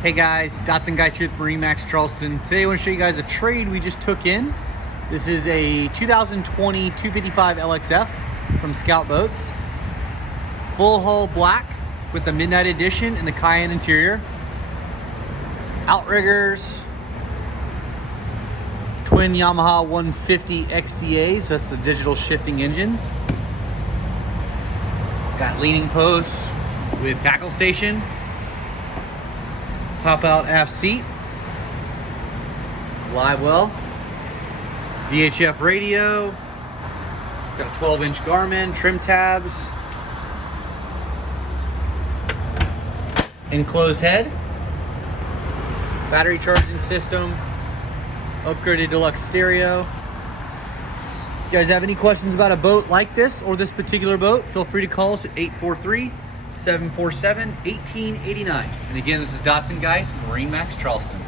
Hey guys, Dotson guys here with MarineMax Charleston. Today I want to show you guys a trade we just took in. This is a 2020 255 LXF from Scout Boats. Full hull black with the Midnight Edition and the Cayenne interior. Outriggers, twin Yamaha 150 XCAs, so that's the digital shifting engines. Got leaning posts with tackle station. Pop out aft seat, live well, VHF radio, got a 12-inch Garmin, trim tabs, enclosed head, battery charging system, upgraded deluxe stereo. If you guys have any questions about a boat like this or this particular boat, feel free to call us at 843-747-1889. And again, this is Dotson guys, MarineMax Charleston.